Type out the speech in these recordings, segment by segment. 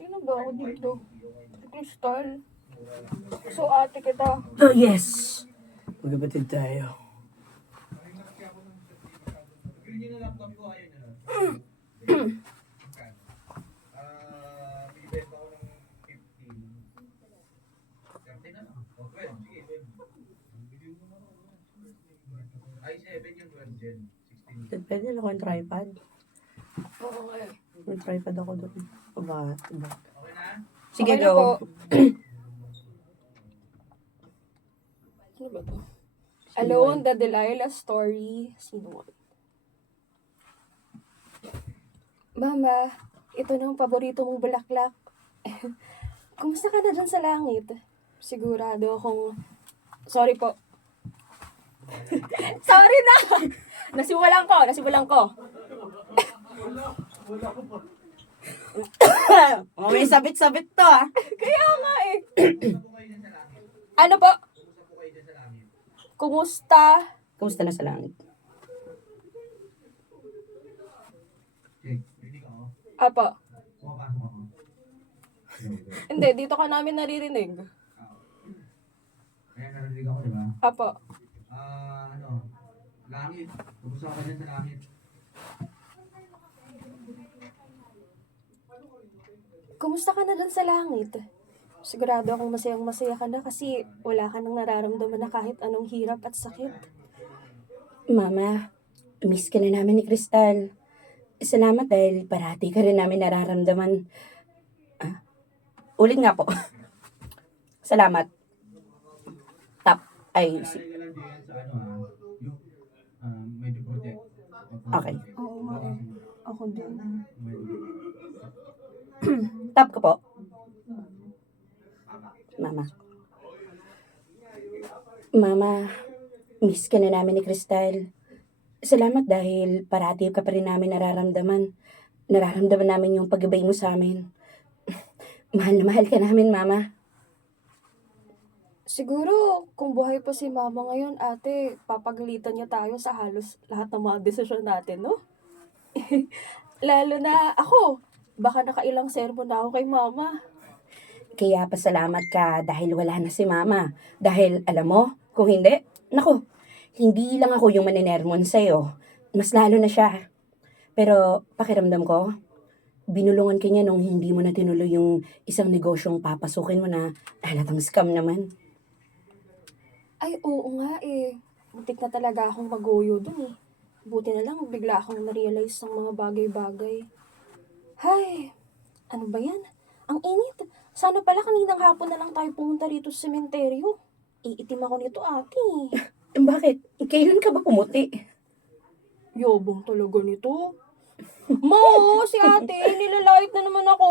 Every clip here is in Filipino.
Sino ba ako dito? Si Crystal. So, ate kita. Oh, yes. Magkapatid tayo. Pwede na ako yung tripod. Oo nga eh. May tripod ako doon. Aba. Sige, Okay na po. go. Ano ba to? Alone, the Delilah story. Sino? Mama, ito na ang paborito mong bulaklak. Kumusta ka na dyan sa langit? Sigurado akong... Sorry po. Sorry na! Nasimulan ko. Oh, may sabit-sabit to, ah. Kaya nga eh. Ano po? Kumusta? Kumusta na sa langit? Apa? Hindi, dito ka namin naririnig. Kaya narinig ako, di ba? Apa? Langit. Kumusta ka dyan sa langit? Kumusta ka na dun sa langit? Sigurado akong masayang-masaya ka na kasi wala ka nang nararamdaman na kahit anong hirap at sakit. Mama, miss ka na namin ni Crystal. Salamat dahil parati ka rin namin nararamdaman. Ulit nga po. Salamat. Tap. Ay, Lagi ka lang din sa yung medyo project. okay. Oo nga eh. Ako din. Tap ko po. Mama. Mama, miss ka na namin ni Crystal. Salamat dahil parati ka pa rin namin nararamdaman. Nararamdaman namin yung pag-ibay mo sa amin. Mahal na mahal ka namin, Mama. Siguro, kung buhay pa si mama ngayon, ate, papagalitan niya tayo sa halos lahat ng mga desisyon natin, no? Lalo na ako. Baka nakailang sermon na ako kay mama. Kaya pasalamat ka dahil wala na si Mama. Dahil, alam mo, kung hindi, naku, hindi lang ako yung maninermon sa'yo. Mas lalo na siya. Pero, pakiramdam ko, binulungan ka niya nung hindi mo na tinuloy yung isang negosyong papasukin mo na halatang scam naman. Ay, oo nga eh. Muntik na talaga akong magoyo dun eh. Buti na lang, bigla akong na-realize ng mga bagay-bagay. Hay, ano ba yan? Ang init. Sana pala kaninang hapon na lang tayo pumunta rito sa sementeryo. Iitim ako nito, ate. Bakit? Kailan ka ba pumuti? Yobong talaga nito. Ma, si ate, nilalait na naman ako.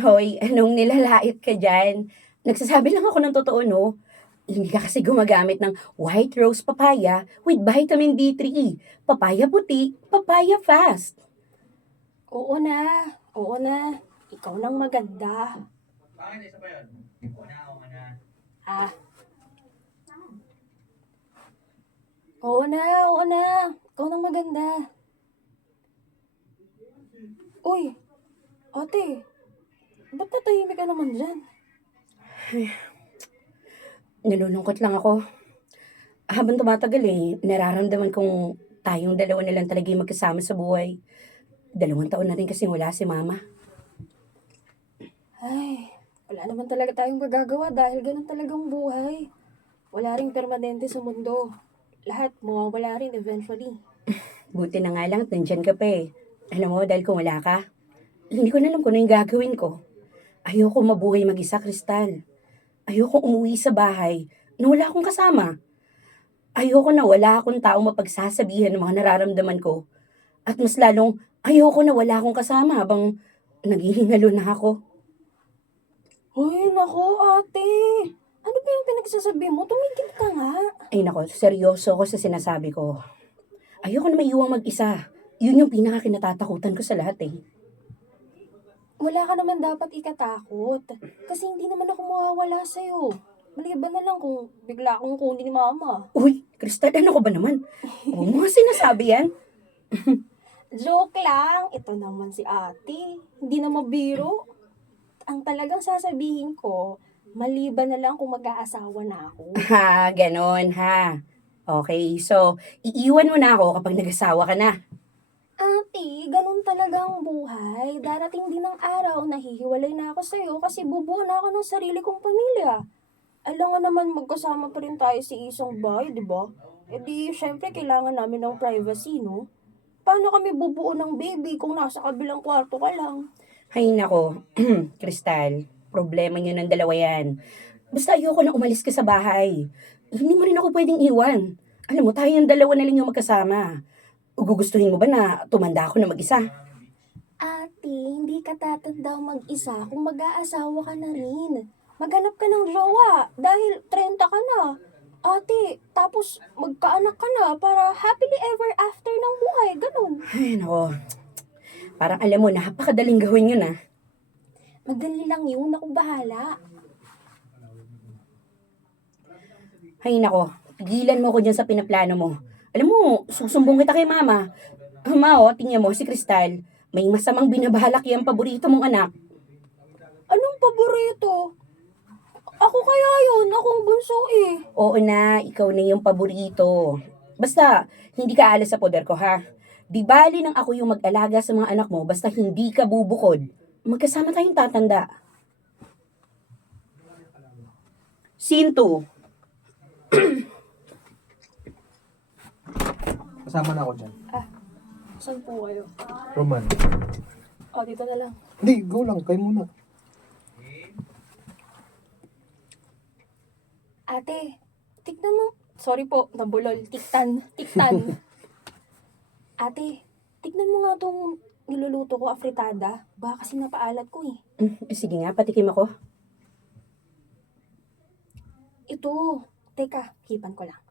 Hoy, anong nilalait ka dyan? Nagsasabi lang ako ng totoo, no? Hindi ka kasi gumagamit ng white rose papaya with vitamin D3. Papaya puti, papaya fast. Oo na. Ikaw nang maganda. Bakit isa pa yun? O na. Ah. Oo na. Ikaw nang maganda. Uy, ate. Ba't natahimik ka naman dyan? Nalulungkot lang ako. Habang tumatagal nararamdaman kong tayong dalawa na lang talaga yung magkasama sa buhay. 2 taon na rin kasi wala si Mama. Ay, wala naman talaga tayong magagawa dahil ganun talagang buhay. Wala ring permanente sa mundo. Lahat mawawala rin eventually. Buti na nga lang at nandyan ka pa eh. Alam mo, dahil kung wala ka, hindi ko na alam kung ano yung gagawin ko. Ayoko mabuhay mag-isa, Crystal. Ayoko umuwi sa bahay na wala akong kasama. Ayoko na wala akong taong mapagsasabihan ng mga nararamdaman ko. At mas lalong, ayoko na wala akong kasama habang naghihingalo na ako. Ay, nako, ate. Ano ba yung pinagsasabi mo? Tumigil ka nga. Ay nako, seryoso ko sa sinasabi ko. Ayoko na maiiwang mag-isa. Yun yung pinaka-kinatatakutan ko sa lahat eh. Wala ka naman dapat ikatakot. Kasi hindi naman ako mawawala sa'yo. Maliban na lang kung bigla akong kunin ni mama. Uy, Crystal, ano ko ba naman? Huwag mo nga sinasabi yan. Joke lang. Ito naman si ate. Hindi na mabiro. Ang talagang sasabihin ko, maliban na lang kung mag-aasawa na ako. Ha, ganon ha. Okay, so iiwan mo na ako kapag nag-asawa ka na. Ate, ganun talaga ang buhay. Darating din ang araw na hihiwalay na ako sa'yo kasi bubuo na ako ng sarili kong pamilya. Alam nga naman magkasama pa rin tayo sa isang bahay, di ba? E di, syempre kailangan namin ng privacy, no? Paano kami bubuo ng baby kung nasa kabilang kwarto ka lang? Hay nako, Kristal, problema niyo ng dalawa yan. Basta ayoko na umalis ka sa bahay. Hindi mo rin ako pwedeng iwan. Alam mo, tayong dalawa na lang yung magkasama. Gugustuhin mo ba na tumanda ako na mag-isa? Ate, hindi ka tatanda mag-isa kung mag-aasawa ka na rin. Maghanap ka ng jowa dahil 30 ka na. Ate, tapos magkaanak ka na para happily ever after ng buhay, ganun. Ay, nako. Parang alam mo, napakadaling gawin yun ah. Madali lang yun, ako bahala. Ay, nako. Tigilan mo ko dyan sa pinaplano mo. Alam mo, susumbong kita kay mama. Ma, oh, tingnan mo, si Kristal. May masamang binabalak yung paborito mong anak. Anong paborito? Ako kaya yun, akong bunso eh. Oo na, ikaw na yung paborito. Basta, hindi ka alas sa poder ko, ha? Di bali nang ako yung mag-alaga sa mga anak mo, basta hindi ka bubukod. Magkasama tayong tatanda. Scene 2. Kasama na ako dyan. Saan po kayo? Roman. O, dito na lang. Hindi, go lang. Kayo muna. Ate, tignan mo. Sorry po, nabulol. Tiktan. Tiktan. Ate, tignan mo nga tong niluluto ko, afritada. Baka kasi napaalat ko eh. Sige nga, patikim ako. Ito. Teka, hipan ko lang.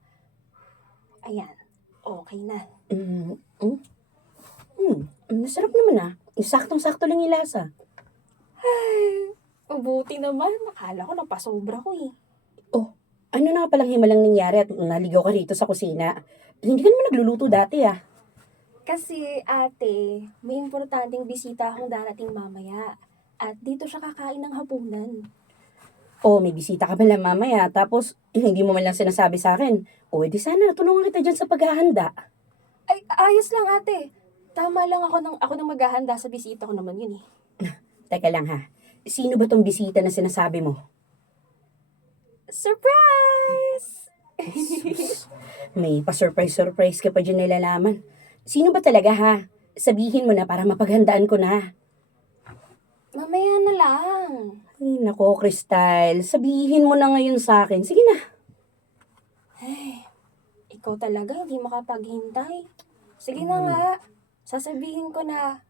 Ayan. Okay na. Nasarap naman ah. Saktong-sakto lang yung lasa. Mabuti naman. Akala ko napasobra ko eh. Oh, ano na nga palang himalang nangyari at naligaw ka rito sa kusina? Hindi ka naman nagluluto dati ah. Kasi ate, may importanteng bisita akong darating mamaya. At dito siya kakain ng hapunan. Oh, may bisita ka pala mamaya. Tapos, hindi mo man lang sinasabi sa akin. O, edi sana natulungan kita dyan sa paghahanda. Ay, ayos lang ate. Tama lang ako nang maghahanda sa bisita ko naman yun eh. Teka lang ha. Sino ba tong bisita na sinasabi mo? Surprise! May pa-surprise-surprise ka pa dyan nilalaman. Sino ba talaga ha? Sabihin mo na para mapaghandaan ko na. Mamaya na lang. Ay, nako, Kristal. Sabihin mo na ngayon sa akin. Sige na. Ikaw talaga hindi makapaghintay. Sige na nga. Sasabihin ko na,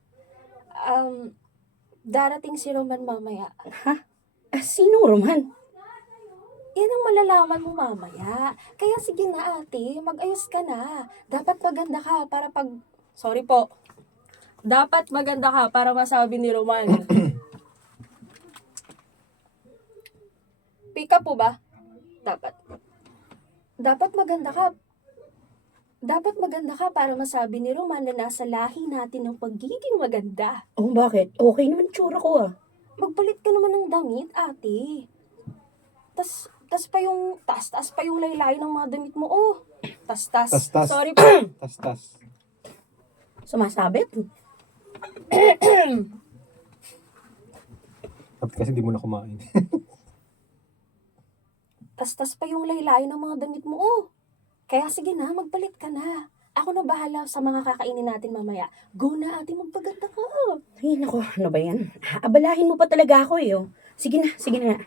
darating si Roman mamaya. Sinong Roman? Yan ang malalaman mo mamaya. Kaya sige na ate, mag-ayos ka na. Dapat maganda ka para pag... Sorry po. Dapat maganda ka para masabi ni Roman. Pick up po ba? Dapat. Dapat maganda ka. Dapat maganda ka para masabi ni Roman na nasa lahi natin ng pagiging maganda. Oh, bakit? Okay naman tsura ko ah. Magpalit ka naman ng damit, ate. Tas pa yung laylay ng mga damit mo, oh. Tas. Tas. Sorry po. Tas. Sumasabit? Dapat kasi di mo na kumain. Tas pa yung laylay ng mga damit mo, oh. Kaya sige na, magpalit ka na. Ako na bahala sa mga kakainin natin mamaya. Go na, ate, magpaganda ka. Ay, nako, ano ba yan? Abalahin mo pa talaga ako eh. Oh. Sige na nga.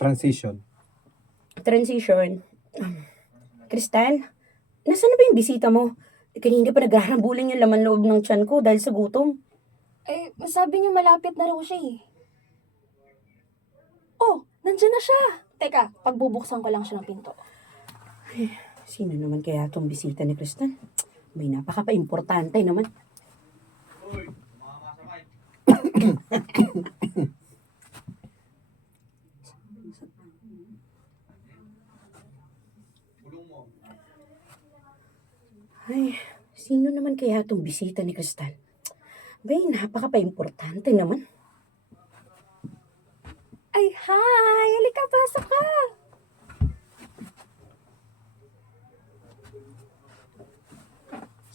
Transition. Kristal, nasaan na ba yung bisita mo? Kanina pa naghahambulan yung laman loob ng tiyan ko dahil sa gutom. Eh, sabi niya malapit na raw siya eh. Oh, nandiyan na siya. Teka, pagbubuksan ko lang siya ng pinto. Sino naman kaya itong bisita ni Kristal? May napaka-importante naman. Ay, sino naman kaya itong bisita ni Kristal? Bay, napaka-pa-importante naman. Ay, hi! Halika, pasok ka!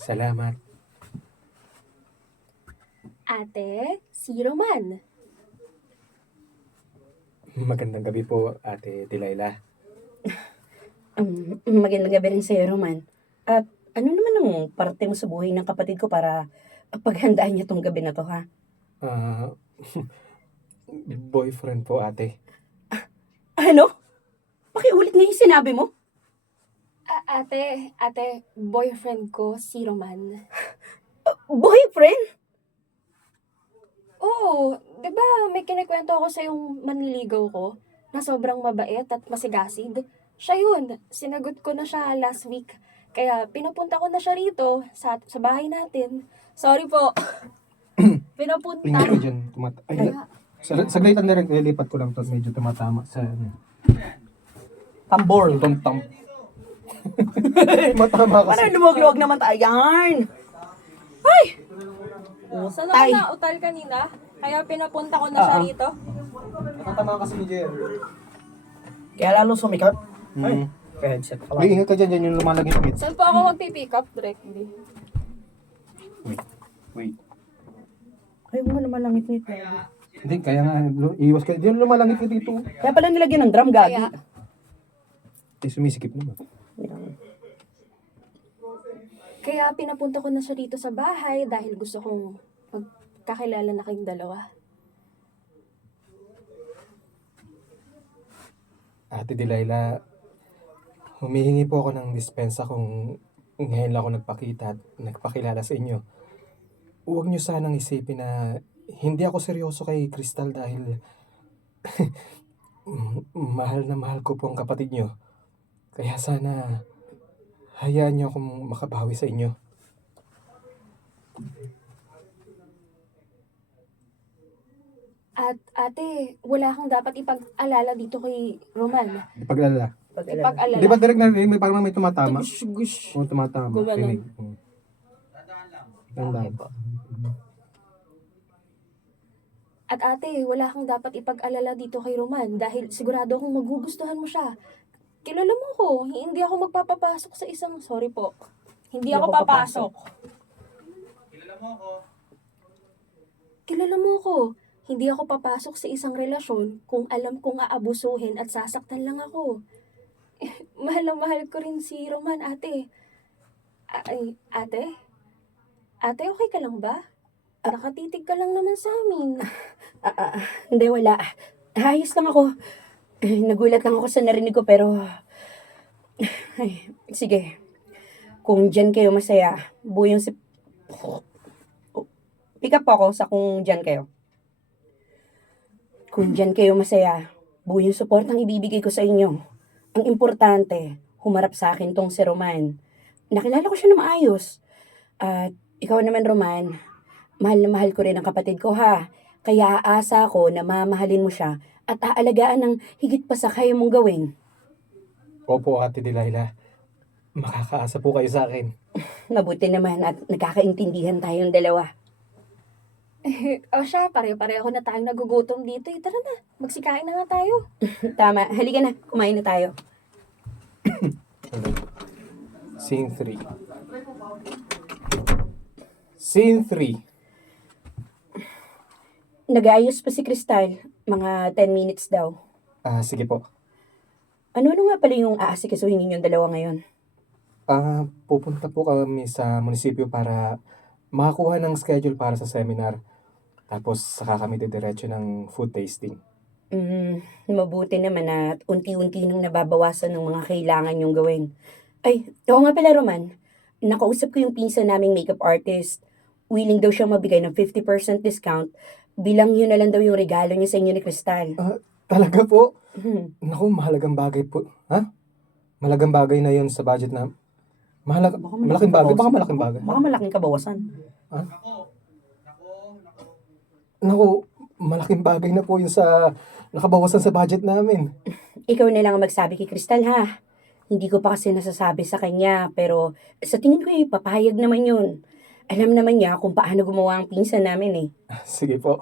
Salamat. Ate, si Roman. Magandang gabi po, Ate Delilah. Magandang gabi rin sa'yo, Roman. At ano naman ang parte mo sa buhay ng kapatid ko para paghandaan niya tong gabi na to, ha? Ah, boyfriend po, Ate. Ano? Pakiulit nga yung sinabi mo? Ate, boyfriend ko, si Roman. Boyfriend? Oo, di ba may kinikwento ako sa yung manliligaw ko na sobrang mabait at masigasig? Siya yun, sinagot ko na siya last week. Kaya pinapunta ko na siya rito sa bahay natin. Sorry po. Pinapunta. Ingay ko dyan. Kaya, Saglit ang direct, nilipat ko lang to. Medyo tumatama sa ano. Tambor. Tom-tom. Matama kasi. Parang lumagluwag naman tayo. Yarn! sana Tay. ako na utal kanina. Kaya pinapunta ko na siya rito. Matama kasi ni Jer. Kaya lalo sumikat. Mm. Headset ka Uy, ingat ka dyan. Dyan yung lumalagit. Saan po ako magpipick up directly? Wait. Ayaw mo naman langit nito. Hindi, kaya nga. Iwas ka. Diyan lumalangit ka dito. Kaya pala nilagyan ng drum, gagi. Kaya, Sumisikip naman. kaya pinapunta ko na siya rito sa bahay dahil gusto kong magkakilala na kayong dalawa. Ate Delilah, humihingi po ako ng dispensa kung ngayon lang ako nagpakita at nagpakilala sa inyo. Huwag niyo sanang isipin na hindi ako seryoso kay Crystal dahil mahal na mahal ko po ang kapatid niyo. Kaya sana hayaan niyo akong makabawi sa inyo. At ate, wala kang dapat ipag-alala dito kay Roman. Ipag-alala. Ipag-alala. Di ba direct na may parang may tumatama? Gush. Oo, tumatama. Gumanon. Rinig. Tandaan. At ate, wala kang dapat ipag-alala dito kay Roman dahil sigurado akong magugustuhan mo siya. Kilala mo ko, hindi ako magpapapasok sa isang, sorry po, hindi ako papasok. Kilala mo ko, hindi ako papasok sa isang relasyon kung alam kong aabusuhin at sasaktan lang ako. Mahal na mahal ko rin si Roman, ate. Ay, ate? Ate, okay ka lang ba? Nakatitig ka lang naman sa amin. Hindi, wala. Ayos lang ako. Nagulat lang ako sa narinig ko pero... Ay, sige. Kung dyan kayo masaya, buo yung si... Pick up ako sa kung dyan kayo. Kung dyan kayo masaya, buo yung support ang ibibigay ko sa inyo. Ang importante, humarap sa akin tong si Roman. Nakilala ko siya na maayos. At ikaw naman, Roman, mahal na mahal ko rin ang kapatid ko, ha? Kaya aasa ako na mamahalin mo siya at aalagaan ng higit pa sa kaya mong gawin. Opo, Ate Delilah. Makakaasa po kayo sa akin. Mabuti naman at nagkakaintindihan tayong dalawa. O siya, pare-pareho na tayong nagugutom dito. Tara na, magsikain na nga tayo. Tama, halika na, kumain na tayo. Scene 3. Scene 3. Nag-aayos pa si Crystal, mga 10 minutes daw. Sige po. Ano nga pala yung aasikasuhin ninyong dalawa ngayon? Pupunta po kami sa munisipyo para makakuha ng schedule para sa seminar. Tapos saka kami didiretso ng food tasting. Mabuti naman at unti-unti nang nababawasan ng mga kailangan yung gawin. Ay, oo nga pala, Roman. Nakausap ko yung pinsan naming makeup artist. Willing daw siyang mabigay ng 50% discount bilang yun na lang daw yung regalo niya sa inyo ni Crystal. Talaga po? Mhm. Naku, mahalagang bagay po. Ha? Mahalagang bagay na yon sa budget na... malaking bagay? Baka malaking bagay. Baka malaking kabawasan. Naku, malaking bagay na po yun sa... nakabawasan sa budget namin. Ikaw na lang ang magsabi kay Crystal, ha? Hindi ko pa kasi nasasabi sa kanya, pero sa tingin ko papahayag naman yun. Alam naman niya kung paano gumawa ang pinsan namin eh. Sige po.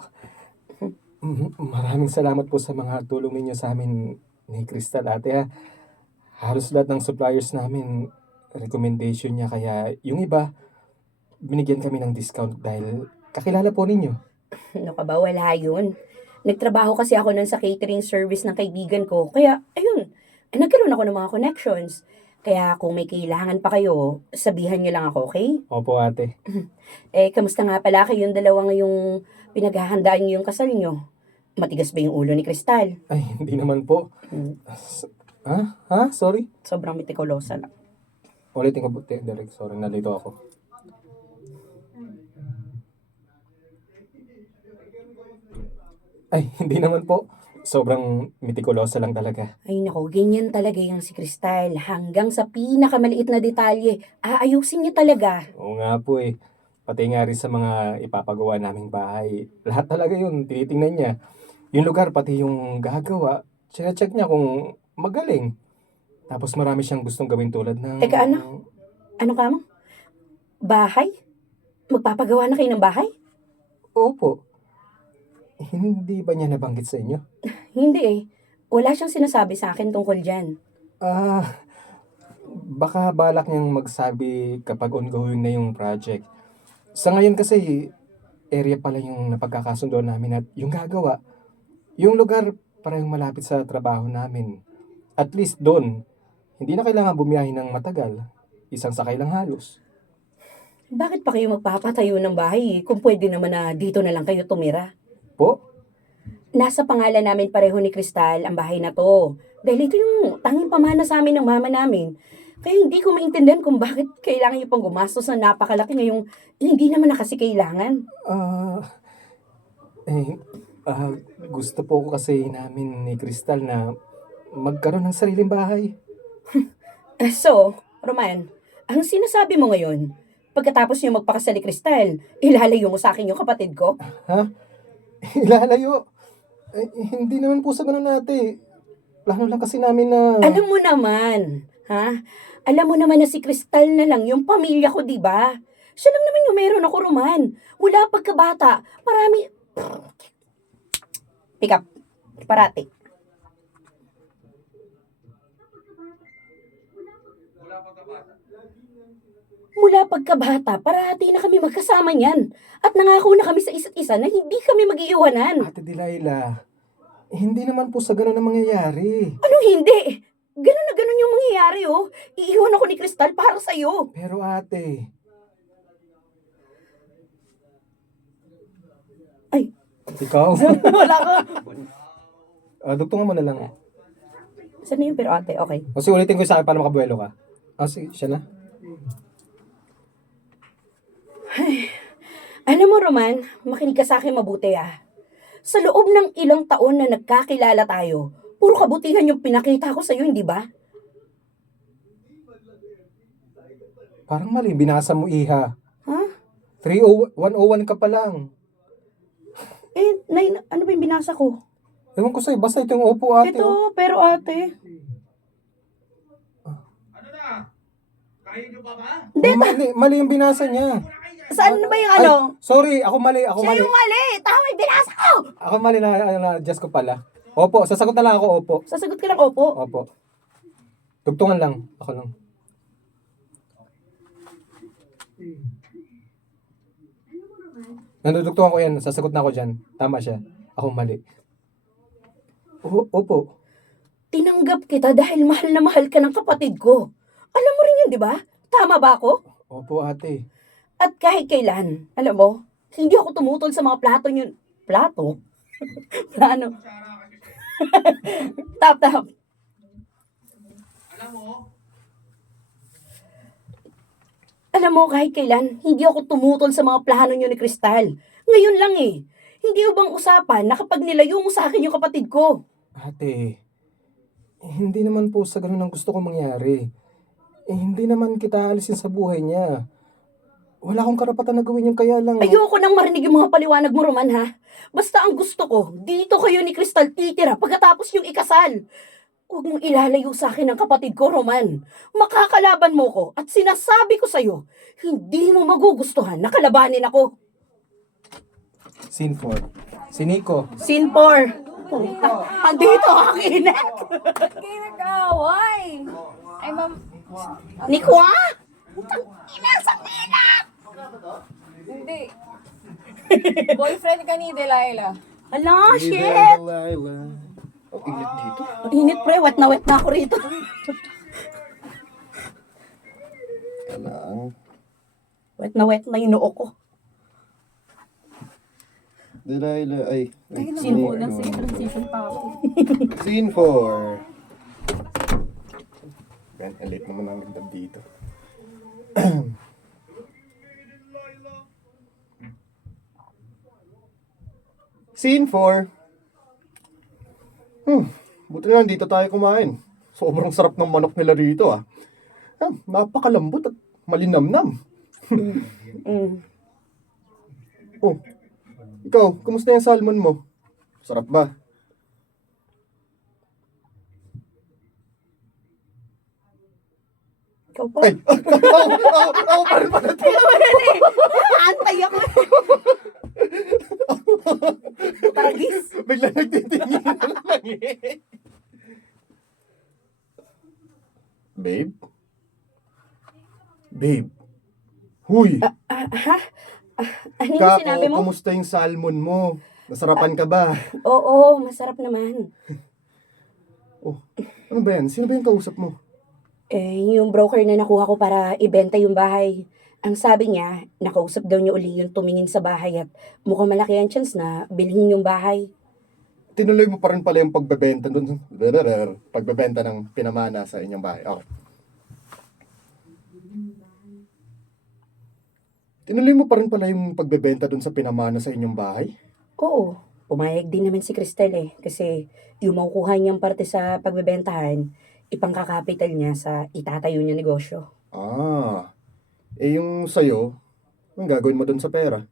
Maraming salamat po sa mga tulong ninyo sa amin ni Crystal, ate ha. Halos lahat ng suppliers namin, recommendation niya. Kaya yung iba, binigyan kami ng discount dahil kakilala po ninyo. Ano ka ba, wala yun. Nagtrabaho kasi ako nun sa catering service ng kaibigan ko. Kaya, ayun, nagkaroon ako ng mga connections. Kaya kung may kailangan pa kayo, sabihan niyo lang ako, okay? Opo, ate. Kamusta nga pala kayong dalawa ngayong pinaghahandaan niyo yung kasal niyo? Matigas ba yung ulo ni Crystal? Ay, hindi naman po. Hmm, Ha? Sorry? sobrang mitikulosa lang. Ulitin ko po, Derek. Sorry, nalito ako. Ay, hindi naman po. Sobrang mitikulosa lang talaga. Ay nako, ganyan talaga yung si Crystal. Hanggang sa pinakamaliit na detalye, aayusin niya talaga. Oo nga po eh. Pati nga rin sa mga ipapagawa naming bahay. Lahat talaga yun, tinitingnan niya. Yung lugar, pati yung gagawa, check niya kung magaling. Tapos marami siyang gustong gawin tulad ng... Teka, ano? Ano ka mo? Bahay? Magpapagawa na kayo ng bahay? Opo. Hindi ba niya nabanggit sa inyo? Hindi eh. Wala siyang sinasabi sa akin tungkol dyan. Baka balak niyang magsabi kapag ongoing na yung project. Sa ngayon kasi, area pala yung napagkakasundo namin at yung gagawa. Yung lugar parang malapit sa trabaho namin. At least doon, hindi na kailangan bumiyahin ng matagal. Isang sakay lang halos. Bakit pa kayo magpapatayo ng bahay kung pwede naman na dito na lang kayo tumira? Po? Nasa pangalan namin pareho ni Crystal ang bahay na to. Dahil ito yung tanging pamana sa amin ng mama namin. Kaya hindi ko maintindihan kung bakit kailangan niyo pang gumastos na napakalaki ngayong hindi naman na kasi kailangan. Eh, gusto po ko kasi namin ni Crystal na magkaroon ng sariling bahay. So, Roman, ang sinasabi mo ngayon, pagkatapos niyo magpakasal ni Crystal, ilalayo mo sa akin yung kapatid ko? Ha? Ilalayo? Eh, hindi naman po sa ganun ate. Plano lang kasi namin na... Alam mo naman, ha? Alam mo naman na si Crystal na lang yung pamilya ko, di ba? Siya lang naman yung meron ako, Roman. Mula pagkabata, marami... Pick up. Parati. Mula pagkabata, parati na kami magkasama niyan. At nangako na kami sa isa't isa na hindi kami mag-iiwanan. Ate Delilah, hindi naman po sa ganun ang mangyayari. Ano hindi? Ganun na ganun yung mangyayari, oh. Iiwan ako ni Crystal para sa'yo. Pero ate, Ay, ikaw? wala ka. Dugtungan mo na lang. Saan na yung pero ate? Okay. Kasi ulitin ko sa akin para makabuelo ka. Sige, siya na. Alam mo, Roman, makinig ka sa akin mabuti ah. Sa loob ng ilang taon na nagkakilala tayo, puro kabutihan yung pinakita ko sa'yo, hindi ba? Parang mali, binasa mo iha. Ha? 101 ka pa lang. Ano ba yung binasa ko? Ewan ko sa'yo, basta ito yung opo ate. Ito, pero ate. Ano na? Kaya nyo pa ba? Mali yung binasa niya. Saan na ba yung Ay, ano? sorry, ako mali. Siya yung mali! Tama yung binasa ko! Ako mali na-adjust ko pala. Opo, sasagot na lang ako, opo. Sasagot ka lang, opo. Opo. Tugtungan lang. Ako lang. Nandudugtungan ko yan. Sasagot na ako dyan. Tama siya. Ako mali. Opo. Tinanggap kita dahil mahal na mahal ka ng kapatid ko. Alam mo rin yun, di ba? Tama ba ako? Opo, ate. At kahit kailan, alam mo, hindi ako tumutol sa mga plato yun. Plato? Plano? Tap. Alam mo, Alam mo, kahit kailan, hindi ako tumutol sa mga plano niyo ni Crystal. Ngayon lang eh. Hindi mo bang usapan na kapag nilayo mo sa akin yung kapatid ko? Ate, hindi naman po sa ganun ang gusto kong mangyari. Hindi naman kita alisin sa buhay niya. Wala akong karapatan na gawin yung kaya lang. Ayoko nang marinig yung mga paliwanag mo, Roman, ha? Basta ang gusto ko, dito kayo ni Crystal titira pagkatapos yung ikasal. Huwag mong ilalayo sa akin ang kapatid ko, Roman. Makakalaban mo ko at sinasabi ko sa'yo, hindi mo magugustuhan na kalabanin ako. Scene 4. Si Nico. Scene 4. Andito ang inek. Ba't kayo nag-aaway? Ay, ma'am. Nico, ah! Hindi. Boyfriend ka ni Delilah. Hala, shit! Delilah. Ang init dito. Ang init, pre. Wet na ako rito. Kailangan. Wet na yung noo ko. Delilah, ay. Scene 4 lang, sige, transition pa ako. Scene 4. Ben, late naman ang ganda dito. Scene 4. Buti na dito tayo kumain. Sobrang sarap ng manok nila rito ah. Napakalambot at malinamnam. Mm. Oh, ikaw, kumusta yung salmon mo? Sarap ba? Ikaw pa. Ay! Ako pa rin pala to. Antay ako. Paragis. Bigla nagtitingin na lang eh. Babe? Babe? Huy! Ano yung Kako, sinabi mo? kumusta yung salmon mo? Nasarapan ka ba? Oo, masarap naman. Oh, ano ba yan? Sino ba yung kausap mo? Yung broker na nakuha ko para ibenta yung bahay. Ang sabi niya, nakausap daw niya uli yung tumingin sa bahay at mukhang malaki ang chance na bilhin yung bahay. Tinuloy mo pa rin pala yung pagbebenta dun. Pagbebenta ng pinamana sa inyong bahay. Okay. Tinuloy mo pa rin pala yung pagbebenta dun sa pinamana sa inyong bahay? Oo, pumayag din naman si Cristel kasi yung makukuha niyang parte sa pagbebentahan, ipangkakapital niya sa itatayo niya negosyo. Ah, yung sayo, anong gagawin mo dun sa pera?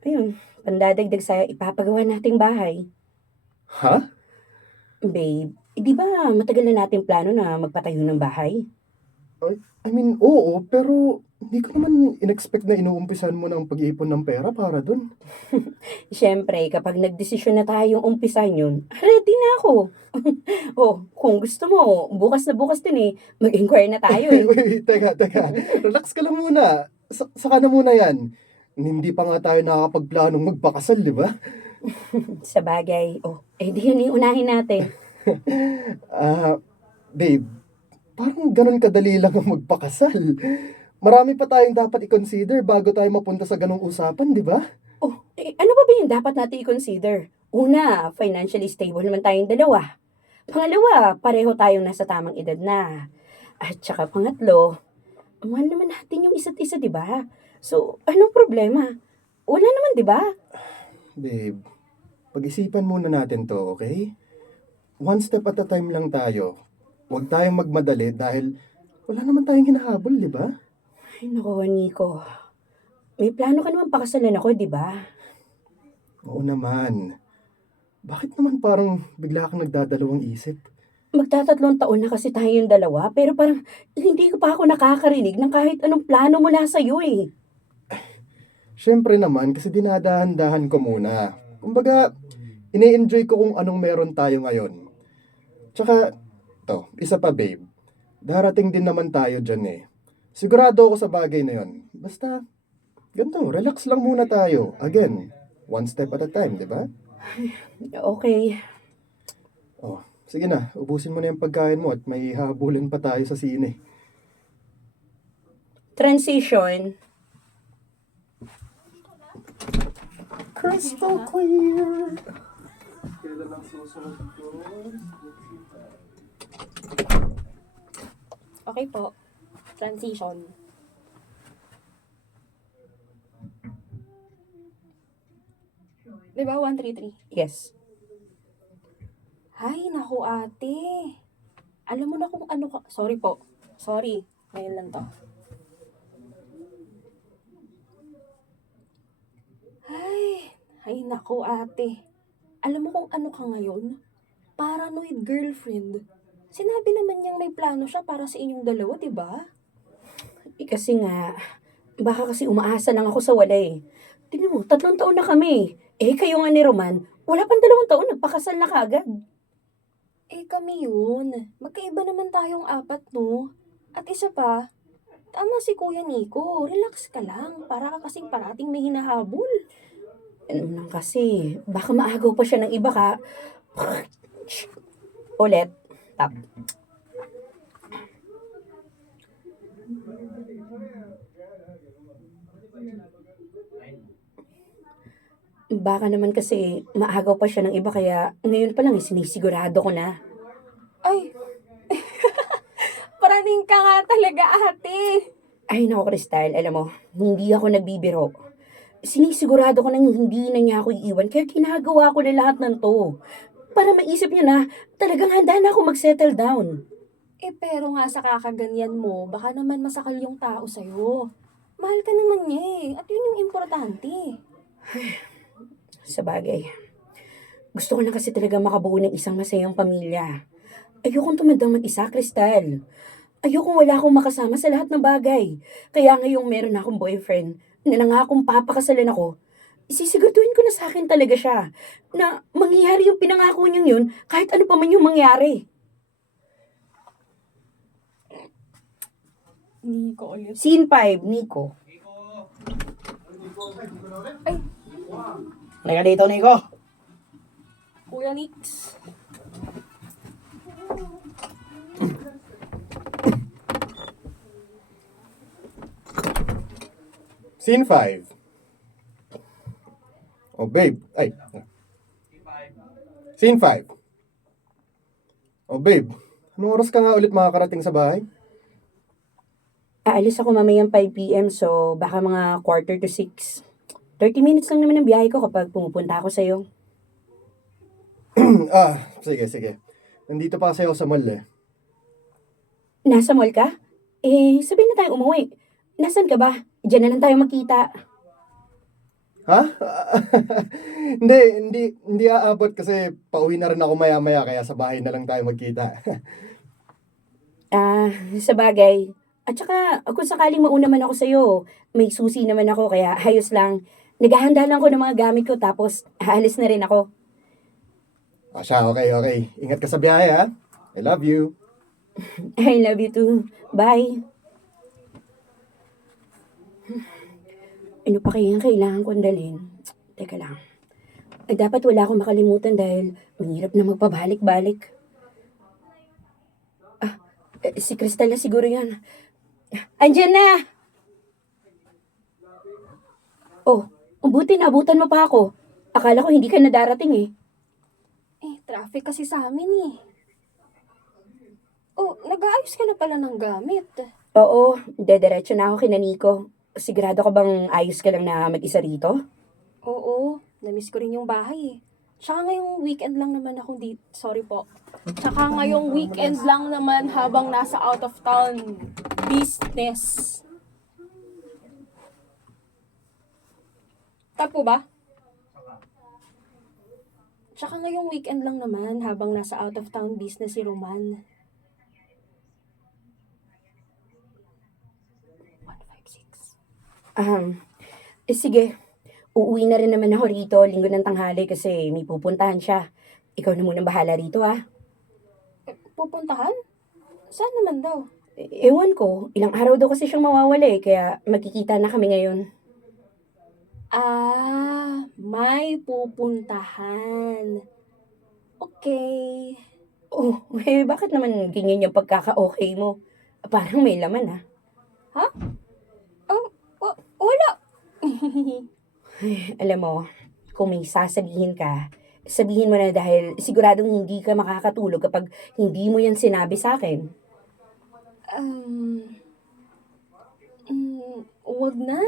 Ayun, pandadagdag sa ipapagawa nating bahay. Ha? Babe, di ba matagal na nating plano na magpatayo ng bahay? I mean, oo, pero hindi ko naman in-expect na inuumpisan mo ng pag-iipon ng pera para dun. Siyempre, kapag nagdesisyon na tayong umpisan yun, ready na ako. Oh, kung gusto mo, bukas na bukas din mag-inquire na tayo Wait, teka. Relax ka lang muna. Saka na muna yan. Hindi pa nga tayo nakakapagplanong magpakasal, di ba? Sa bagay, di yun yung unahin natin. Babe, parang ganun kadali lang ang magpakasal. Marami pa tayong dapat i-consider bago tayo mapunta sa ganung usapan, di ba? Ano ba yung dapat natin i-consider? Una, financially stable naman tayong dalawa. Pangalawa, pareho tayong nasa tamang edad na. At saka pangatlo, mahal naman natin yung isa't isa, di ba? So, anong problema? Wala naman, di ba? Babe, pag-isipan muna natin to, okay? One step at a time lang tayo. Huwag tayong magmadali dahil wala naman tayong hinahabol, di ba? Ay, naku, Nico. May plano ka naman pakasalan ako, di ba? Oo naman. Bakit naman parang bigla kang nagdadalawang isip? Magtatatlong taon na kasi tayong dalawa, pero parang hindi ko pa ako nakakarinig ng kahit anong plano mula sa'yo Siyempre naman kasi dinadahan-dahan ko muna. Kumbaga, ine-enjoy ko kung anong meron tayo ngayon. Tsaka, isa pa babe. Darating din naman tayo dyan. Sigurado ako sa bagay na yon. Basta, ganito, relax lang muna tayo. Again, one step at a time, di ba? Okay. Oh, sige na, ubusin mo na yung pagkain mo at may habulin pa tayo sa sine. Transition. Crystal clear! Okay po. Transition. Diba? 133. Yes. Ay, naku ate. Alam mo na kung ano ka... Sorry po. Sorry. Ngayon lang to. Ay, naku ate. Alam mo kung ano ka ngayon? Paranoid girlfriend. Sinabi naman niyang may plano siya para sa inyong dalawa, di ba? Kasi nga, baka kasi umaasa lang ako sa wala eh. Tingnan mo, 3 taon na kami. Kayo nga ni Roman, wala pang 2 taon, nagpakasal na kagad. Kami yun. Magkaiba naman tayong apat, no? At isa pa, tama si Kuya Nico. Relax ka lang. Para ka kasing parating may hinahabol. Ano lang kasi, baka maagaw pa siya ng iba ka. Ulit. Tap. Baka naman kasi maagaw pa siya ng iba kaya ngayon pa lang sinisigurado ko na. Ay, parating ka nga talaga, ate. Ay nako, Crystal, alam mo, hindi ako nagbibiro. Sinisigurado ko nang hindi na niya ako iiwan kaya ginagawa ko na lahat ng to. Para maisip niya na talagang handa na ako mag-settle down. Pero nga sa kakaganyan mo, baka naman masakal yung tao sa'yo. Mahal ka naman niya eh. At yun yung importante. Sa bagay. Gusto ko lang kasi talaga makabuo ng isang masayang pamilya. Ayokong tumandang mag-isa, Crystal. Ayokong wala akong makasama sa lahat ng bagay. Kaya ngayong meron akong boyfriend na nangakong papakasalan ako, sisiguraduhin ko na sa akin talaga siya. Na mangyayari yung pinangako niyang yun kahit ano pa man yung mangyari. Nico ulit. Scene 5, Nico. Ay, Halika dito, Nico. Kuya Nix. Scene 5. Oh, babe. Ay. Scene 5. Oh, babe. Anong oras ka nga ulit makakarating sa bahay? Aalis ako mamayang 5 p.m. so baka mga 5:45. 30 minutes lang naman ang biyahe ko kapag pumupunta ako sa'yo. Sige, sige. Nandito pa kasi ako sa mall eh. Nasa mall ka? Sabihin na tayo umuwi. Nasaan ka ba? Diyan na lang tayo magkita. Ha? Hindi aabot kasi pauwi na rin ako maya-maya kaya sa bahay na lang tayo magkita. Sa bagay. At saka, kung sakaling mauna man ako sa'yo, may susi naman ako kaya ayos lang. Naghahanda lang ko ng mga gamit ko tapos aalis na rin ako. Siya, okay. Ingat ka sa biyahe ha. I love you. I love you too. Bye. Ano pa kaya ang kailangan kong dalhin? Teka lang. Dapat wala akong makalimutan dahil mahirap na magpabalik-balik. Si Crystal na siguro yan. Andyan na! Oh, buti naabutan mo pa ako. Akala ko hindi ka na darating eh. Traffic kasi sa amin eh. Oh, nag-aayos ka na pala ng gamit. Oo, dediretso na ako kina Nico. Sigurado ka bang ayos ka lang na mag-isa rito? Oo, namiss ko rin yung bahay eh. Tsaka ngayong weekend lang naman ako dito. Sorry po. Tsaka ngayong weekend lang naman habang nasa out of town business. Tapo ba? Tsaka ngayong weekend lang naman habang nasa out of town business si Roman. 156. Sige. Uuwi na rin naman ako rito linggo ng tanghali kasi may pupuntahan siya. Ikaw na munang bahala rito ha. Pupuntahan? Saan naman daw? Ewan ko, ilang araw daw kasi siyang mawawala kaya magkikita na kami ngayon. May pupuntahan. Okay. Oh, bakit naman ganyan yung pagkaka-okay mo? Parang may laman ha. Wala. Alam mo, kung may sasabihin ka, sabihin mo na dahil siguradong hindi ka makakatulog kapag hindi mo yan sinabi sa akin. Wag na.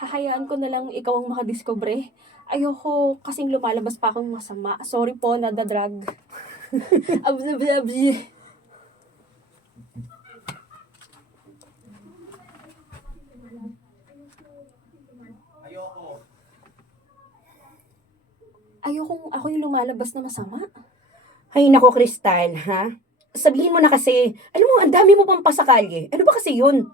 Hahayaan ko na lang ikaw ang makadiscover. Ayoko kasing lumalabas pa akong masama. Sorry po, nadadrag. Abzi. Ayoko. Ayokong ako yung lumalabas na masama. Ay nako, Crystal, ha? Sabihin mo na kasi. Alam mo, ang dami mo pang pasakalye. Ano ba kasi yun?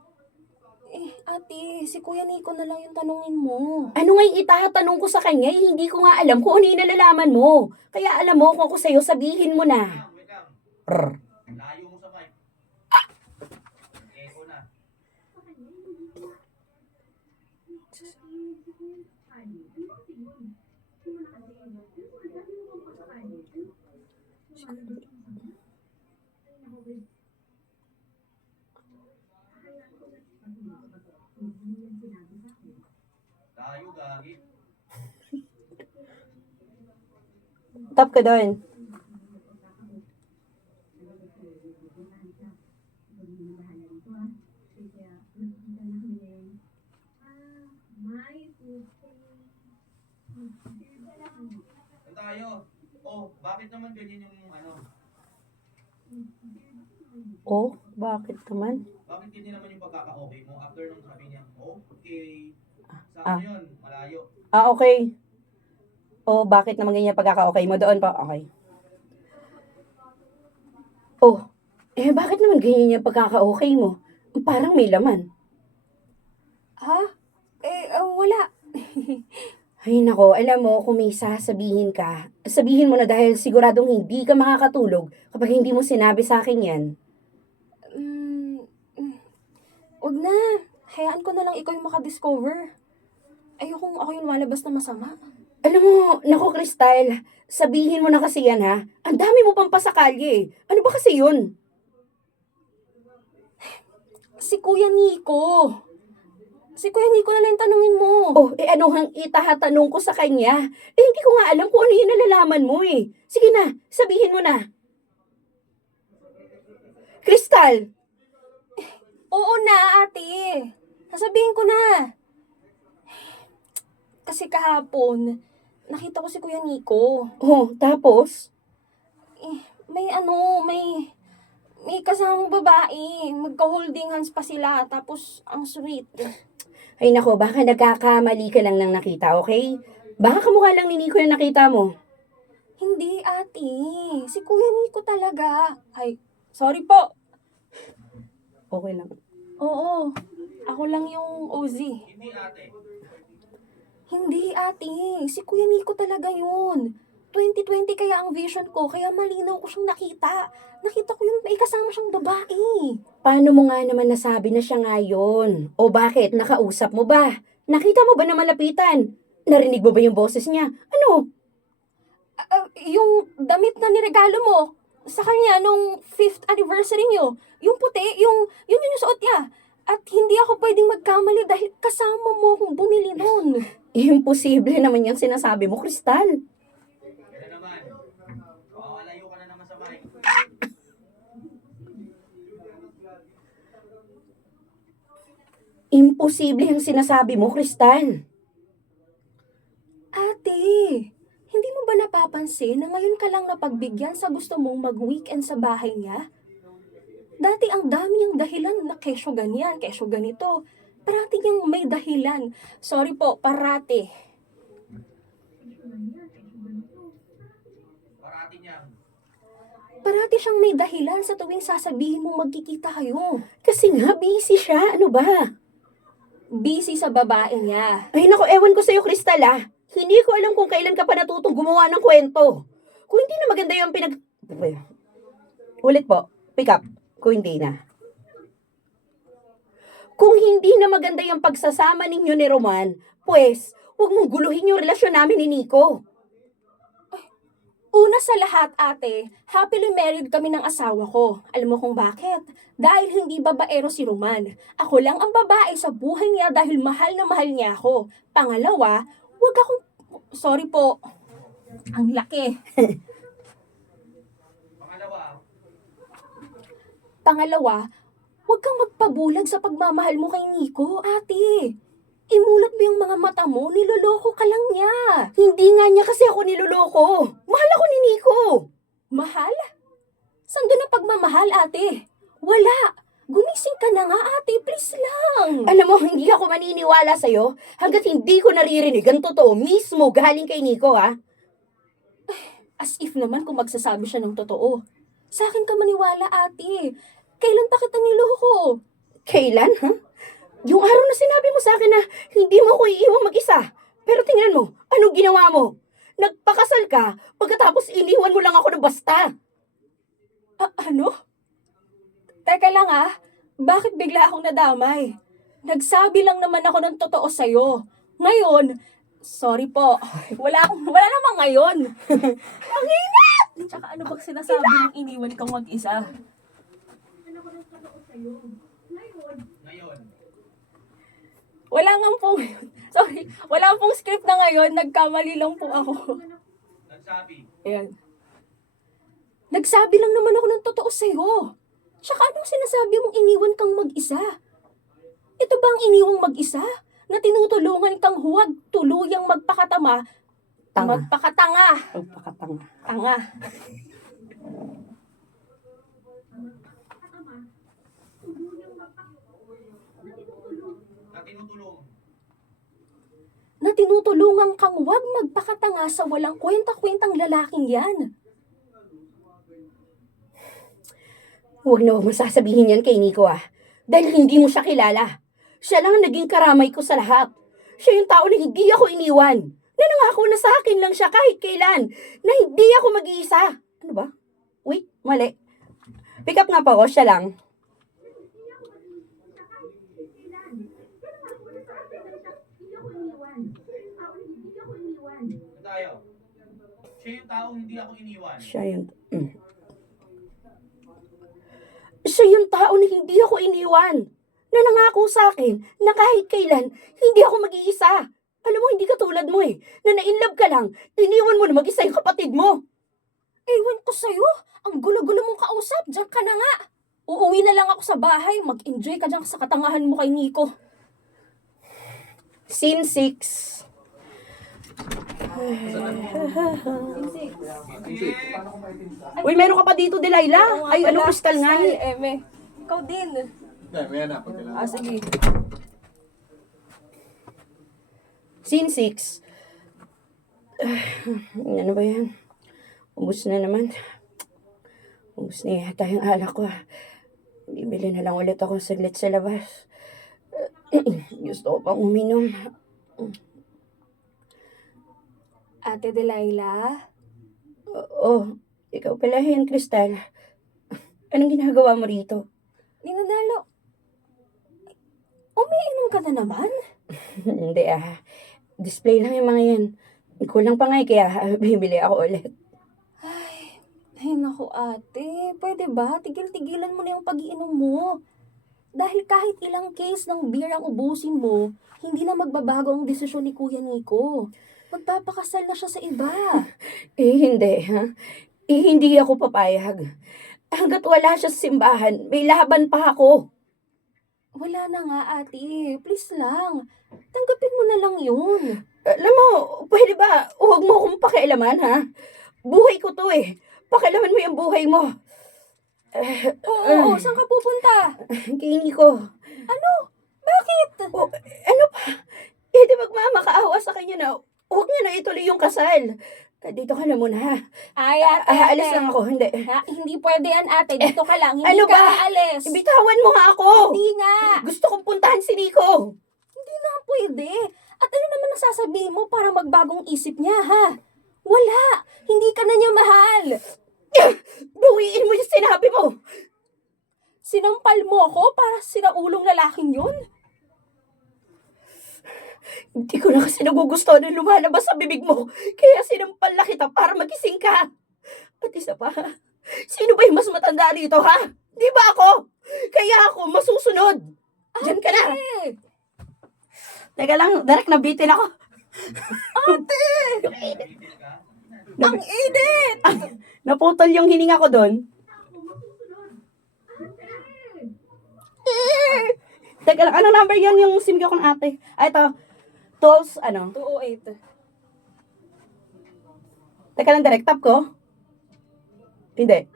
Ate, si Kuya Nico na lang yung tanungin mo. Ano nga yung itatanong ko sa kanya? Hindi ko nga alam kung ano yung nalalaman mo. Kaya alam mo, kung ako sa'yo, sabihin mo na. Wait lang. Rrr. Layo mo sa mic. Echo na. Layo, gagi. Tap ka doon. Saan tayo? Oh, bakit naman ganyan yung ano? Oh, bakit naman? Bakit ganyan naman yung pagkaka-okay mo after nung sabi niya, okay. Sa Ah. ano yun? Malayo. Ah, okay. Oh, bakit naman ganyan pagkaka-okay mo doon pa? Okay. Oh, bakit naman ganyan yung pagkaka-okay mo? Parang may laman. Ha? Wala. Ay nako, alam mo, kung may sasabihin ka, sabihin mo na dahil siguradong hindi ka makakatulog kapag hindi mo sinabi sa akin yan. Mm, Wag na. Hayaan ko na lang ikaw yung makadiscover. Ayokong ako yung malabas na masama. Alam mo, nako Kristal, sabihin mo na kasi yan ha. Ang dami mo pang pasakalye. Ano ba kasi yun? Si Kuya Nico. Si Kuya Nico na lang yung tanungin mo. Oh, ano hang itahatanong ko sa kanya? Hindi ko nga alam kung ano yung nalalaman mo eh. Sige na, sabihin mo na. Kristal! Oo na, ate. Sasabihin ko na. Kasi kahapon, nakita ko si Kuya Nico. Oh, tapos? May kasamang babae. Magka-holding hands pa sila. Tapos, ang sweet. Ay nako, baka nagkakamali ka lang ng nakita, okay? Baka kamukha lang ni Nico yung nakita mo. Hindi, ate. Si Kuya Nico talaga. Ay, sorry po. Okay lang. Oo. Ako lang yung OZ. Hindi ate. Hindi, ate. Si Kuya Nico talaga yun. 2020 kaya ang vision ko, kaya malinaw ko siyang nakita. Nakita ko yung may kasama siyang babae. Paano mo nga naman nasabi na siya nga yun? O bakit? Nakausap mo ba? Nakita mo ba na malapitan? Narinig mo ba yung boses niya? Ano? Yung damit na niregalo mo sa kanya nung 5th anniversary niyo, yung puti, yun yung suot niya. At hindi ako pwedeng magkamali dahil kasama mo akong bumili nun. Imposible naman yung sinasabi mo, Kristal. Yan na naman. Layo ka na naman sa mic. Imposible yung sinasabi mo, Kristal. Ate, hindi mo ba napapansin na ngayon ka lang napagbigyan sa gusto mong mag-weekend sa bahay niya? Dati ang dami yung dahilan na kesyo ganyan, kesyo ganito. Parati niyang may dahilan. Sorry po, parati. Parati niyang. Parati siyang may dahilan sa tuwing sasabihin mong magkikita kayo. Kasi nga, busy siya. Ano ba? Busy sa babae niya. Ay nako, ewan ko sa'yo, Kristal ah. Hindi ko alam kung kailan ka pa natutong gumawa ng kwento. Kung hindi na maganda yung Ulit po, pick up. Kung hindi na. Kung hindi na maganda yung pagsasama ninyo ni Roman, pues, huwag mong guluhin yung relasyon namin ni Nico. Una sa lahat, ate, happily married kami ng asawa ko. Alam mo kung bakit? Dahil hindi babaero si Roman. Ako lang ang babae sa buhay niya dahil mahal na mahal niya ako. Pangalawa, wag akong... Sorry po. Ang laki. Pangalawa, wag kang magpabulag sa pagmamahal mo kay Nico, ate. Imulat mo yung mga mata mo, niloloko ka lang niya. Hindi nga niya kasi ako niloloko. Mahal ako ni Nico. Mahal? Saan doon ang pagmamahal, ate? Wala. Gumising ka na nga, ate. Please lang. Alam mo, hindi ako maniniwala sa'yo hanggat hindi ko naririnig ang totoo mismo galing kay Nico, ha? As if naman kung magsasabi siya ng totoo. Sa akin ka maniwala, ate. Kailan pa kita niloko? Kailan, ha? Yung araw na sinabi mo sa akin na hindi mo ako iiwan mag-isa. Pero tingnan mo, anong ginawa mo? Nagpakasal ka, pagkatapos iniwan mo lang ako na basta. Ano? Teka lang bakit bigla akong nadamay? Nagsabi lang naman ako ng totoo sa'yo. Ngayon, sorry po, wala namang ngayon. Ang init! Tsaka ano bang sinasabi mong iniwan kang mag-isa? Ngayon, Wala nga po ngayon. Sorry, wala pong script na ngayon. Nagkamali lang po ako. nagsabi. Ayan. Nagsabi lang naman ako ng totoo sa'yo. Tsaka anong sinasabi mong iniwan kang mag-isa? Ito ba ang iniwang mag-isa? Na tinutulungan kang huwag tuluyang magpakatama, Tanga. magpakatanga. Pagpakatanga. Tanga. Na tinutulong. Na tinutulungan kang huwag magpakatanga sa walang kwenta-kwentang lalaking yan. Huwag na huwag masasabihin yan kay Nico Dahil hindi mo siya kilala. Siya lang ang naging karamay ko sa lahat. Siya yung tao na hindi ako iniwan. Na nangako na sa akin lang siya kahit kailan. Na hindi ako mag-iisa. Ano ba? Wait, mali. Pick up nga pa ako, siya lang. Ito tayo. Siya yung taong hindi ako iniwan. Siya yung tao na hindi ako iniwan. Na nangako sa akin na kahit kailan, hindi ako mag-iisa. Alam mo, hindi katulad mo Na na-inlove ka lang, iniwan mo na mag-isa yung kapatid mo. Ewan ko sa'yo. Ang gulo-gulo mong kausap. Diyan ka na nga. Uuwi na lang ako sa bahay. Mag-enjoy ka dyan sa katangahan mo kay Nico. Scene 6. Uy, meron ka pa dito, Delilah. Ay, ano, Crystal nga. Eme. Ikaw din. May hanap ko Sige. Scene 6. Ano ba yan? Ubus na naman. Ubus na yata yung alak ko. Bibili na lang ulit ako saglit sa labas. Gusto ko pang uminom. Ate Delilah? Oh, ikaw pala yan, Crystal. Anong ginagawa mo rito? Dinadalo. Umiinom ka na naman? Hindi Display lang yung mga yan. Kulang pa nga kaya bibili ako ulit. Ay naku ate, pwede ba? Tigil-tigilan mo na yung pag-iinom mo. Dahil kahit ilang case ng beer ang ubusin mo, hindi na magbabago ang desisyon ni Kuya Nico. Magpapakasal na siya sa iba. Hindi hindi ako papayag. Hanggat wala siya sa simbahan, may laban pa ako. Wala na nga ate, please lang. Tanggapin mo na lang yun. Alam mo, pwede ba huwag mo akong pakialaman, Buhay ko to Pakialaman mo yung buhay mo. Oo, saan ka pupunta? Kay Nico. Ano? Bakit? Ano pa? Di magmamakaawa sa kanya na huwag niya na ituloy yung kasal. Dito ka na muna, Ay ate, Alis lang ako, hindi. Hindi pwede yan ate, dito ka lang. Hindi Ano ka ba? aalis. Bitawan mo nga ako. Hindi nga. Gusto kong puntahan si Nico. Hindi na pwede. At ano naman ang sasabihin mo para magbagong isip niya, Wala. Hindi ka na niya mahal. Bawiin mo yung sinabi mo. Sinampal mo ako para sinaulong lalaking yun? Hindi ko na kasi nagugustuhan na lumalabas sa bibig mo. Kaya sinampal na kita para magising ka. At isa pa, sino ba yung mas matanda dito, Di ba ako? Kaya ako masusunod. Diyan ka na. Eh, Teka lang, direct nabitin ako. ang init! Naputol yung hininga ko doon. Teka lang, anong number yan yung SIM ko ng ate? Ito, 12, 208. Teka lang, direct tap ko? Hindi.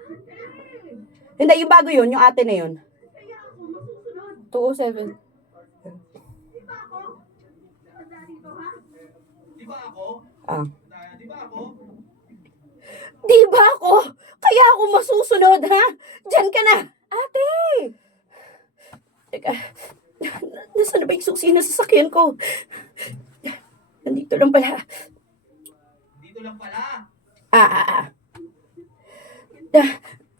Hindi, yung bago yun, yung ate na yun. 207. Di ba ako? Ah. Di ba ako? Di ba ako? kaya ako masusunod, ha? Diyan ka na! Ate! Teka, nasaan na ba yung susi na sasakyan ko? Nandito lang pala. Dito lang pala. Ah.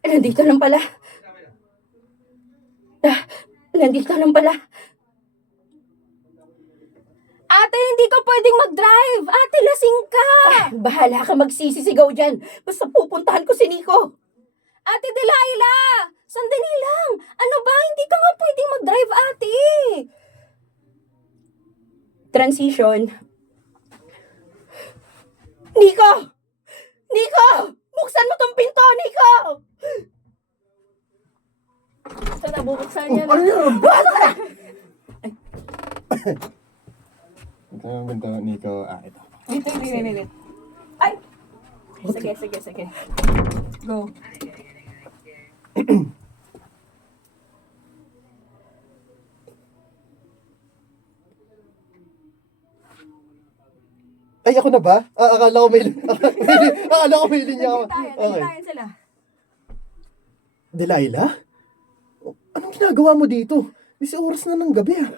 Nandito lang pala. Sabi lang. Nandito lang pala. Ate, hindi ka pwedeng mag-drive! Ate, lasing ka! Bahala ka magsisisigaw dyan. Basta pupuntahan ko si Nico. Ate Delilah! Sandali lang! Ano ba? Hindi ka nga pwedeng mag-drive, ate! Transition. Nico! Nico! Buksan mo tong pinto, Nico! Ito na, bubuksan niya na. Ano yun? Bukas ka na! Ganito, Nico. Ito. Wait. Ay! Sige. Go. Ay, ako na ba? Akala ko may akala ko may linya ako. Okay. Nagtayan sila. Delilah? Anong ginagawa mo dito? Kasi oras na ng gabi ah.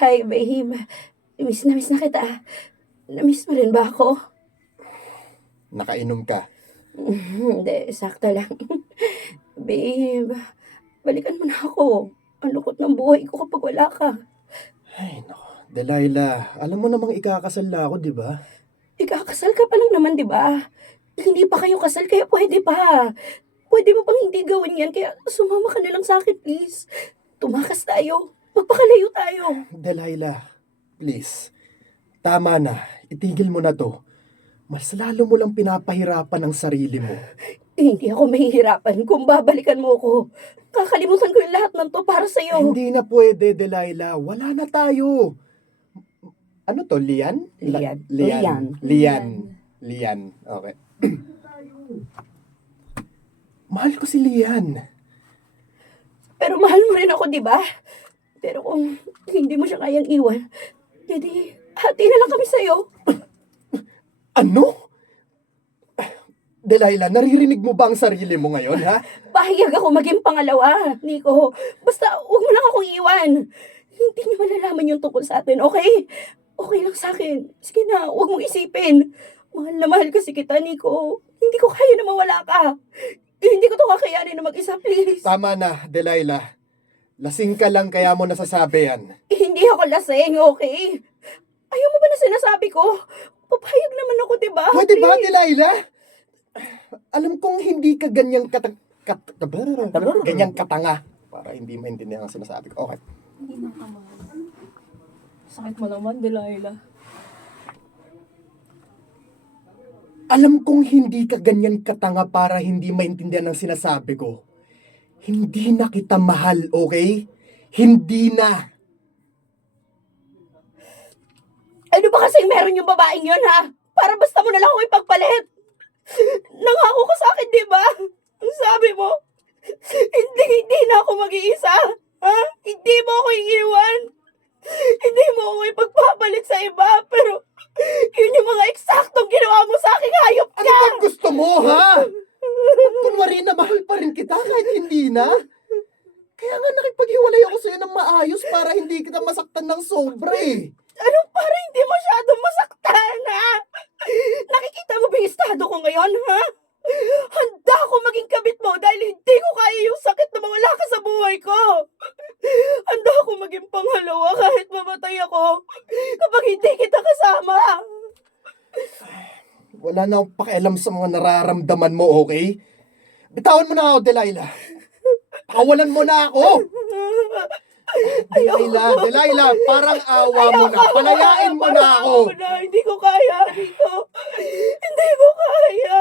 Hi, babe. Miss na kita. Namiss mo rin ba ako? Nakainom ka. Hindi, sakto lang. Babe, balikan mo na ako. Ang lungkot ng buhay ko kapag wala ka. Ay, nako. Delilah, alam mo namang ikakasal na ako, di ba? Ikakasal ka pa lang naman, di ba? Hindi pa kayo kasal, kaya pwede pa. Pwede mo pang hindi gawin yan, kaya sumama ka na lang sa akin, please. Tumakas tayo. Magpakalayo tayo. Delilah, please. Tama na. Itigil mo na to. Mas lalo mo lang pinapahirapan ang sarili mo. Hindi ako mahihirapan kung babalikan mo ko. Kakalimutan ko yung lahat ng to para sa'yo. Hindi na pwede, Delilah. Wala na tayo. Ano to, Lian? Lian. Okay. Mahal ko si Lian. Pero mahal mo rin ako, di ba? Pero kung hindi mo siya kayang iwan, edi hati na lang kami sa'yo. Ano? Delilah, naririnig mo ba ang sarili mo ngayon, ha? Pahiyag ako maging pangalawa, Nico. Basta huwag mo lang akong iwan. Hindi niyo malalaman yung tungkol sa atin, okay? Okay lang sa akin. Sige na, huwag mong isipin. Mahal na mahal kasi kita, Nico. Hindi ko kaya na mawala ka. Hindi ko to kakayanin na mag-isa, please. Tama na, Delilah. Lasing ka lang kaya mo nasasabi yan. Hindi ako lasing, okay? Ayaw mo ba na sinasabi ko? Papayag naman ako, di ba? Pwede ba, Please. Delilah? Alam kong hindi ka ganyang ganyang katanga. Para hindi maintindihan ang sinasabi ko. Okay. Hindi na tama. Sakit mo naman, Delilah. Alam kong hindi ka ganyan katanga para hindi maintindihan ang sinasabi ko. Hindi na kita mahal, okay? Hindi na. Ano ba kasing meron yung babaeng yun, ha? Para basta mo na lang ako ipagpalit. Nangako ka sa akin, di ba? Ang sabi mo, hindi na ako mag-iisa. Ha? Hindi mo ako iiwan. Hindi mo ako ipagpapalit sa iba. Pero yun yung mga eksaktong ginawa mo sa akin, hayop Ano ka! bang gusto mo, ha? Kunwari na mahal pa rin kita kahit hindi na. Kaya nga nakipaghiwalay ako sa'yo ng maayos para hindi kita masaktan ng sobra eh. Ano para hindi masyadong masaktan, ha? Nakikita mo ba yung estado ko ngayon, ha? Handa ako maging kabit mo dahil hindi ko kaya yung sakit na mawala ka sa buhay ko. Handa ako maging pangalawa kahit mamatay ako kapag hindi kita kasama. Wala na akong pakialam sa mga nararamdaman mo, okay? Bitawan mo na ako, Delilah. Pakawalan mo na ako. Delilah, parang awa mo na. Palayain mo na ako. Hindi ko kaya, Nico. Hindi ko kaya.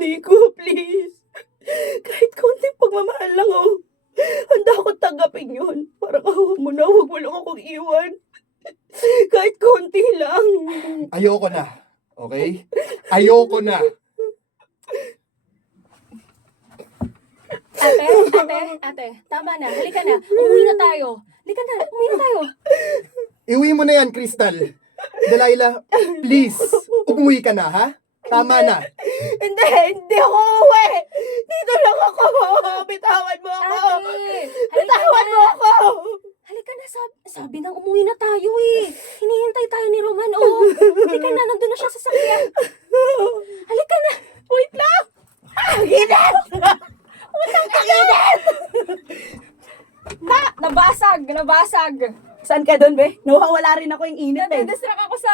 Nico, please. Kahit konting pagmamahal lang, oh. Handa ako tanggapin yun. Parang awa mo na, huwag mo lang akong iwan. Kahit konti lang. Ayoko na. Okay? Ayoko na. Ate, tama na. Halika na. Umuwi na tayo. Halika na, umuwi na tayo. Iwi mo na yan, Crystal. Delilah, please, umuwi ka na, ha? Tama na. Hindi ako uuwi. Dito lang ako. Bitawan mo ako. Bitawan mo ako. Halika na, sabi nang umuwi na tayo eh. Hinihintay tayo ni Roman, oh. Halika na, nandun na siya sa sakyan. Halika na. Wait lang. Ang init. Nabasag. Saan ka doon, be? Nawawala rin ako yung init eh. Nadidistract ako sa,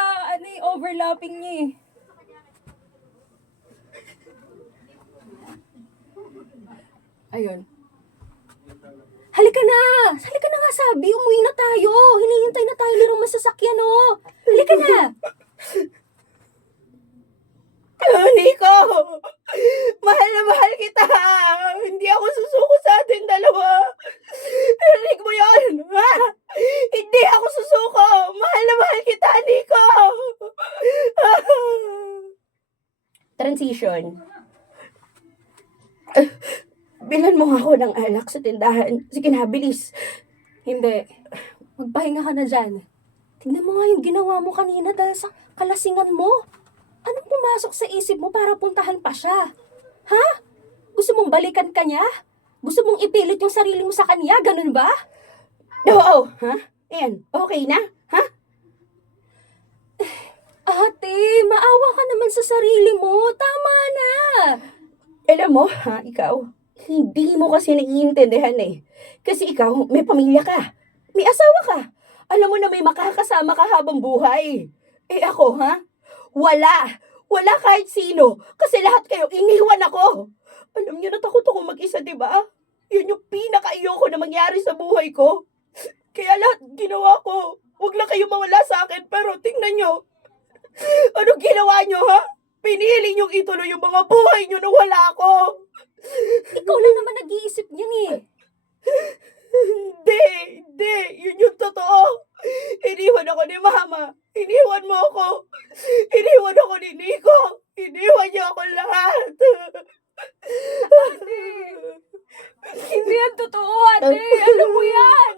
overlapping niya eh. Ayun. Halika na! Halika na nga sabi, umuwi na tayo. Hinihintay na tayo ni Roman sa sakyan, oh. Halika na! Nico! Mahal na mahal kita! Hindi ako susuko sa atin dalawa! Narinig mo yun? Ha? Hindi ako susuko! Mahal na mahal kita, Nico! Transition. Bilan mo nga ako ng alak sa tindahan. Sige na, bilis. Hindi. Magpahinga ka na dyan. Tingnan mo nga yung ginawa mo kanina dahil sa kalasingan mo. Anong pumasok sa isip mo para puntahan pa siya? Ha? Gusto mong balikan ka niya? Gusto mong ipilit yung sarili mo sa kanya? Ganun ba? Oo, ha? Ayan, okay na? Ha? Ate, maawa ka naman sa sarili mo. Tama na. Alam mo, ha, ikaw, hindi mo kasi naiintindihan eh. Kasi ikaw, may pamilya ka. May asawa ka. Alam mo na may makakasama ka habang buhay. Eh ako, ha? Wala. Wala kahit sino. Kasi lahat kayo, iniwan ako. Alam niyo, natakot ako mag-isa, di ba? Yun yung pinaka-ayoko na mangyari sa buhay ko. Kaya lahat ginawa ko. Huwag lang kayo mawala sa akin, pero tingnan nyo. Anong ginawa nyo, ha? Pinili nyo ituloy yung mga buhay nyo na wala ako. Ikaw lang naman nag-iisip niyan eh. Hindi. Yun yung totoo. Iniwan ako ni Mama. Iniwan mo ako. Iniwan ako ni Nico. Iniwan niya ako lahat. Hindi yan totoo, ate. Alam mo yan.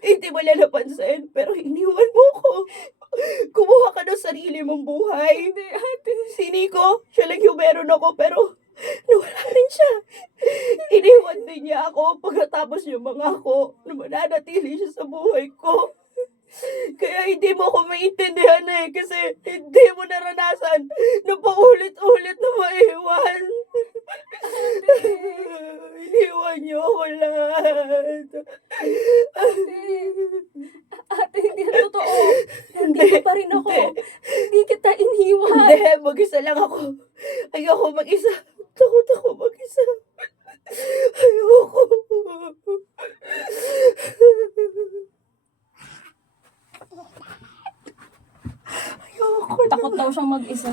Hindi mo lang napansin, pero iniwan mo ko. Kumuha ka ng sarili mong buhay. Hindi, ate. Si Nico, siya lang yung meron ako, pero nawala rin siya. Iniwan din niya ako pagkatapos yung mga ako na mananatili siya sa buhay ko. Kaya hindi mo ako maintindihan eh, kasi hindi mo naranasan na paulit-ulit na maiwan. Iniwan niyo ako lahat. Ate, hindi yan totoo. Nandito pa rin ako. Hindi kita iniwan. Hindi, mag-isa lang ako. Ayoko mag-isa. Takot ako mag-isa. Ayoko. Takot daw siyang mag-isa.